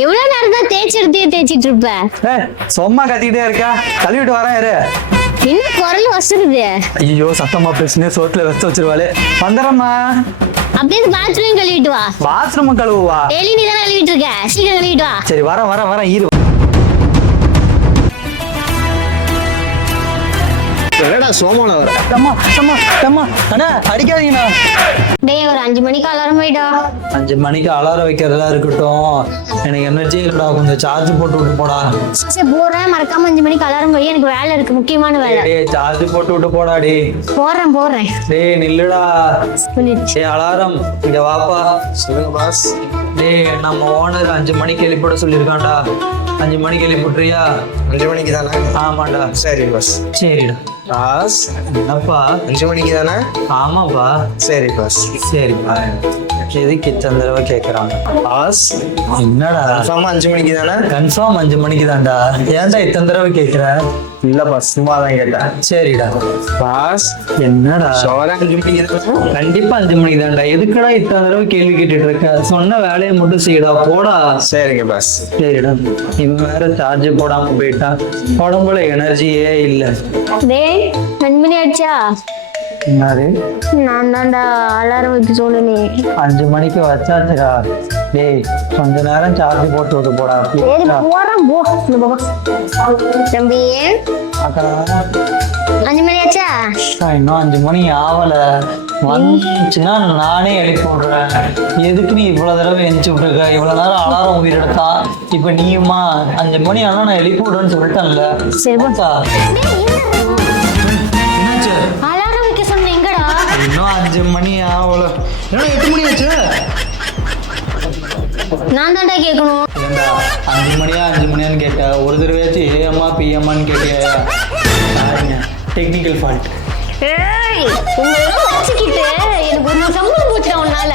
எவ்வளவு நேரம் தான் தேய்ச்சிட்டு இருப்ப? சும்மா கத்திக்கிட்டே இருக்கா, கழுவிட்டு வரேன் இரு. இன்னும் குரல் வசருது. ஐயோ சத்தமா பேசுனே, சோத்துல வச்சு வச்சிருவாளே. வந்துடுறேம்மா. அப்படியே பாத்ரூம் கழுவிட்டு வா. பாத்ரூம் கழுவுவா? டெய்லி நீ தானே கழுவிட்டு இருக்க, சீக்கிரம் கழுவிட்டு வா. சரி வரேன் இரு. அடிக்காதீங்கண்ணா. டேய் ஒரு 5 மணிக்கு அலாரம் வைடா. 5 மணிக்கு அலாரம் வைக்கிறதா இருக்கட்டும், எனக்கு எனர்ஜி இல்லடா, கொஞ்சம் சார்ஜ் போட்டு விட்டு போடா. சரி போறேன், மறக்காம 5 மணிக்கு அலாரம் வை, எனக்கு வேலை இருக்கு, முக்கியமான வேலை. டேய் சார்ஜ் போட்டு விட்டு போடா. டேய் போறேன். டேய் நில்லுடா. டேய் அலாரம் இங்க வாப்பா. சொல்லுங்க பாஸ். டேய் நம்ம ஓனர் 5 மணிக்கு எழுப்பிட சொல்லியிருக்கான்டா. 5 மணிக்கு எழுப்பிட்றியா? 5 மணிக்கு தானே? ஆமாண்டா. சரி பாஸ். சரிடா. பாஸ் என்னப்பா? 5 மணிக்கு தானே? ஆமாப்பா. சரி பாஸ். சரிப்பா. எதுக்கு இத்தனை தடவை கேட்குறாங்க? பாஸ் என்னடா கன்ஃபார்மா 5 மணிக்கு தானே? கன்ஃபார்ம் 5 மணிக்கு தான்டா. ஏன்டா இத்தனை தடவை கேட்குற? இல்ல பாஸ், சும்மா தான் கேட்டேன். சரிடா. பாஸ் என்னடா ஷோரா 5 மணிக்கு தானே? கண்டிப்பா 5 மணிக்கு தான்டா. எதுக்குடா இத்தனை தடவை கேள்வி கேட்டுட்டு இருக்க? சொன்ன வேலையை மட்டும் செய்யடா, போடா. சரிங்க பாஸ். சரிடா. இவன் வேற சார்ஜ் போடாம போயிட்டான், உடம்புல எனர்ஜியே இல்லை. டேய் 5 மணி ஆயிடுச்சா? என்னது? நான் தான்டா அலாரம் வைக்க சொன்னேன். 5 மணிக்கு வச்சாச்சுடா. டேய் கொஞ்ச நேரம் சார்ஜ் போட்டு விட்டு போடா. சரி போறேன், போ. தம்பி அக்கா 5 மணி ஆச்சா? இன்னும் 5 மணி ஆவல. வந்துச்சுன்னா நானே எழுப்பி விடுறேன். எதுக்கு நீ இவ்வளவு தடவை எழுச்சி விட்டுருக்க? இவ்வளவு நேரம் அலாரம் உயிர் எடுத்தா, இப்ப நீயுமா 5 மணி ஆனா நான் எழுப்பி விடுறேன்னு சொல்லிட்டேன்ல. சரி போச்சா? என்னாச்சு? அலாரம் வைக்க சொன்னேன், எங்கடா? இன்னும் 5 மணி ஆகல. ஏன்னா 8 மணி ஆச்சு. நான் தான்டா கேட்கணும். ஏண்டா 5 மணியான்னு கேட்ட, ஒரு தடவையாச்சு ஏஎம்மா பிஎம்மான்னு கேட்டியா? Technical fault. ஏய் உங்களை வச்சுக்கிட்டு எனக்கு ஒரு சம்பளம் போச்சுடா உன்னால.